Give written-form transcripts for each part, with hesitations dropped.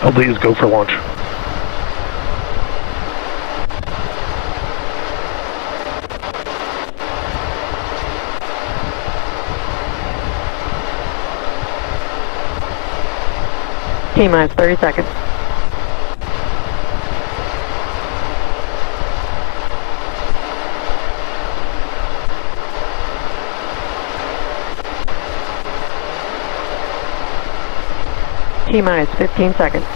LDs go for launch. T-minus 30 seconds. T-minus 15 seconds.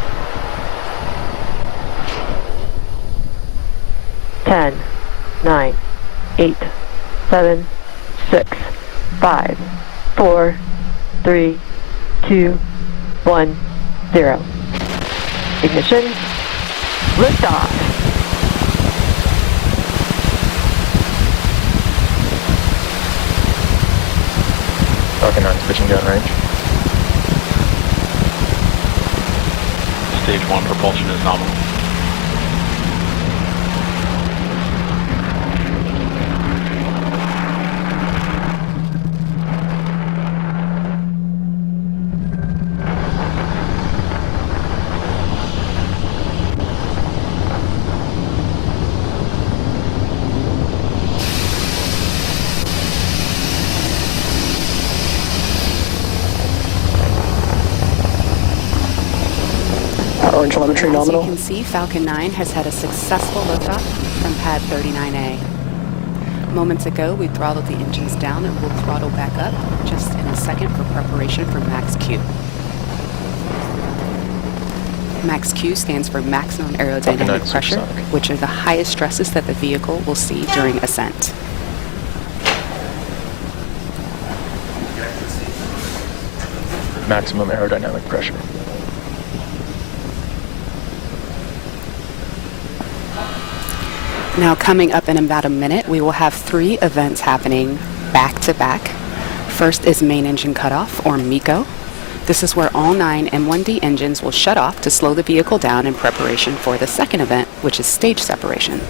10, 9, 8, 7, 6, 5, 4, 3, 2, 1, 0. Ignition. Liftoff. Falcon-9 switching down range. Stage 1 propulsion is nominal. Power and telemetry nominal. As you can see, Falcon-9 has had a successful liftoff from pad 39A. Moments ago, we throttled the engines down and we'll throttle back up just in a second for preparation for Max Q. Max Q stands for maximum aerodynamic pressure, which are the highest stresses that the vehicle will see during ascent. Maximum aerodynamic pressure. Now coming up in about a minute, we will have 3 events happening back to back. First is main engine cutoff, or MECO. This is where all 9 M1D engines will shut off to slow the vehicle down in preparation for the second event, which is stage separation.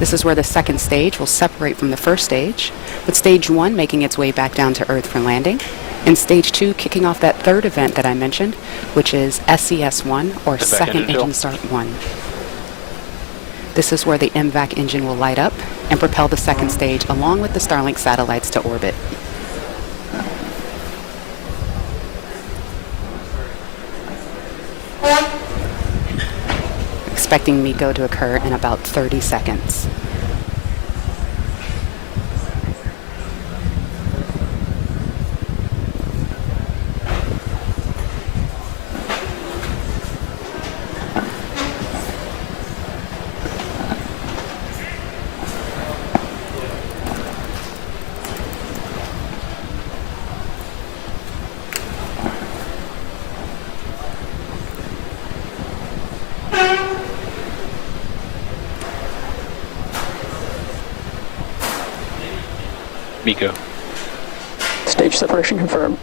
This is where the second stage will separate from the first stage, with stage 1 making its way back down to Earth for landing, and stage 2 kicking off that third event that I mentioned, which is SES1, or second engine start 1. This is where the MVAC engine will light up and propel the second stage along with the Starlink satellites to orbit. Expecting MECO to occur in about 30 seconds. MECO. Stage separation confirmed.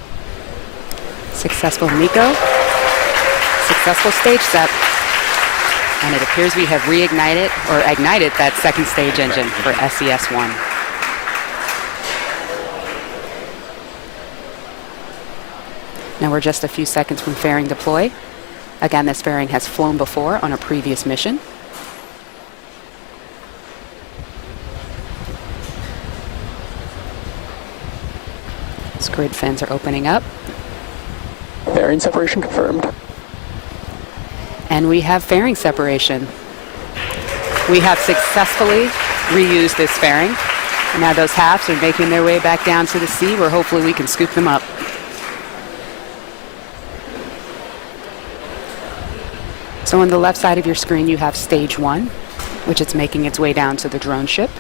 Successful MECO. Successful stage sep. And it appears we have reignited or ignited that second stage engine for SES1. Now we're just a few seconds from fairing deploy. Again, this fairing has flown before on a previous mission. Grid fins are opening up. Fairing separation confirmed. And we have fairing separation. We have successfully reused this fairing. And now those halves are making their way back down to the sea, where hopefully we can scoop them up. So on the left side of your screen, you have stage 1, which is making its way down to the drone ship.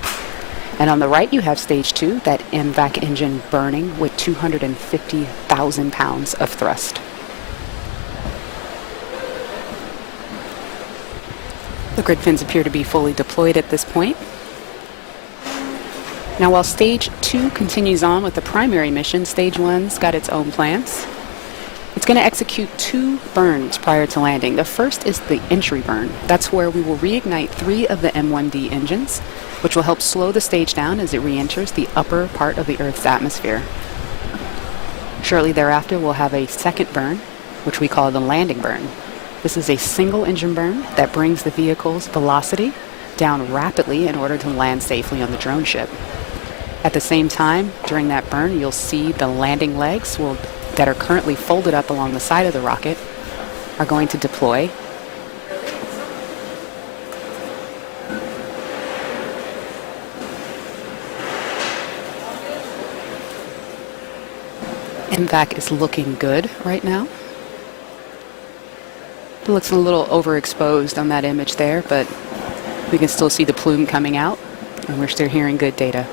And on the right, you have stage 2, that MVAC engine burning with 250,000 pounds of thrust. The grid fins appear to be fully deployed at this point. Now, while stage 2 continues on with the primary mission, stage 1's got its own plans. It's going to execute 2 burns prior to landing. The first is the entry burn. That's where we will reignite 3 of the M1D engines, which will help slow the stage down as it re-enters the upper part of the Earth's atmosphere. Shortly thereafter, we'll have a second burn, which we call the landing burn. This is a single engine burn that brings the vehicle's velocity down rapidly in order to land safely on the drone ship. At the same time, during that burn, you'll see the landing legs that are currently folded up along the side of the rocket are going to deploy. MVAC is looking good right now. It looks a little overexposed on that image there, but we can still see the plume coming out, and we're still hearing good data.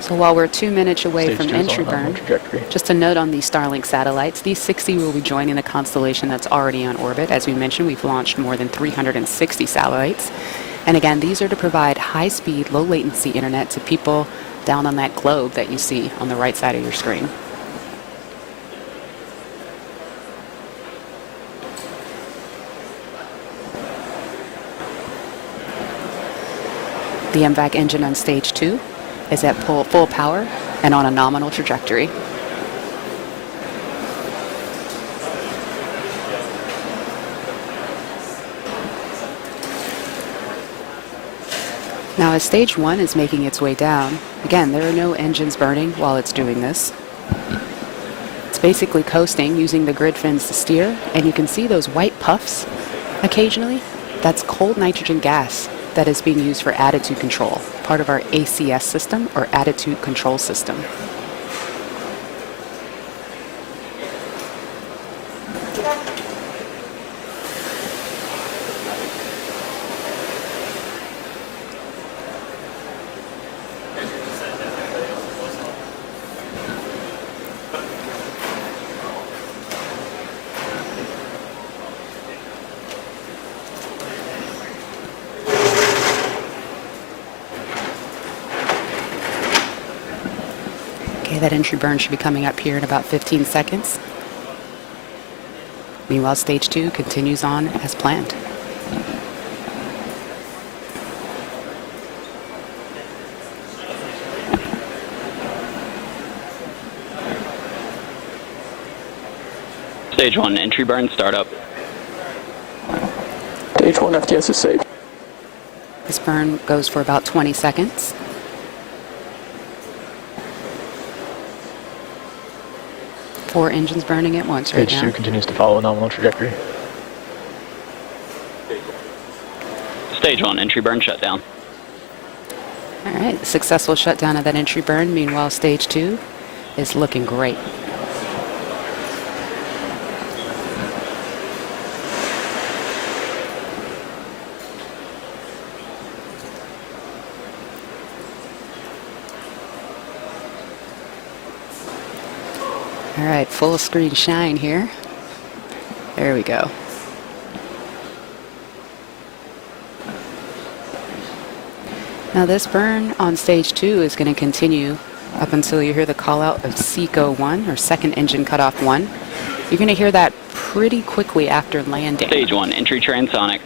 So while we're 2 minutes away Stage from 2 is entry on a nominal burn, trajectory. just a note on these Starlink satellites, these 60 will be joining the constellation that's already on orbit. As we mentioned, we've launched more than 360 satellites. And again, these are to provide high-speed, low-latency internet to people down on that globe that you see on the right side of your screen. The MVAC engine on stage 2 is at full power and on a nominal trajectory. Now, as stage 1 is making its way down, again, there are no engines burning while it's doing this. It's basically coasting using the grid fins to steer, and you can see those white puffs occasionally. That's cold nitrogen gas that is being used for attitude control, part of our ACS system, or attitude control system. Okay, that entry burn should be coming up here in about 15 seconds. Meanwhile, stage 2 continues on as planned. Stage 1 entry burn startup. Stage 1 FTS is safe. This burn goes for about 20 seconds. Four engines burning at once right Stage now. 2 continues to follow a nominal trajectory. Stage 1 entry burn shutdown. All right, successful shutdown of that entry burn. Meanwhile, stage 2 is looking great. All right, full screen shine here. There we go. Now this burn on stage 2 is going to continue up until you hear the call out of SECO 1, or second engine cutoff 1. You're going to hear that pretty quickly after landing. Stage 1 entry transonic.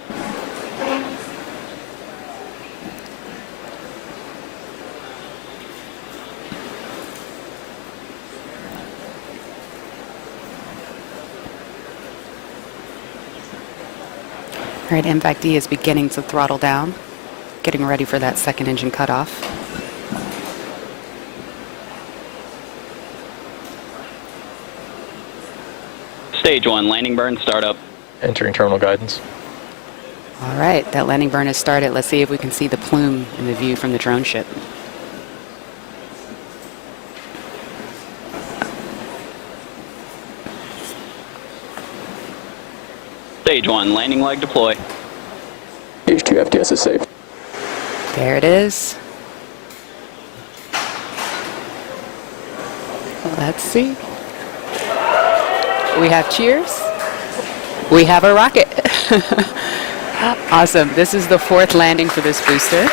All right, MVAC D is beginning to throttle down, getting ready for that second engine cutoff. Stage 1 landing burn startup. Entering terminal guidance. All right, that landing burn has started. Let's see if we can see the plume in the view from the drone ship. Stage 1 landing leg deploy. Stage 2 FTS is safe. There it is. Let's see. We have cheers. We have a rocket. Awesome. This is the fourth landing for this booster.